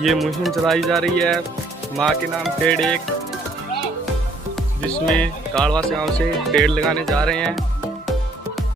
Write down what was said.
ये मुहिम चलाई जा रही है माँ के नाम पेड़ एक, जिसमें काड़वा से गाँव से पेड़ लगाने जा रहे हैं।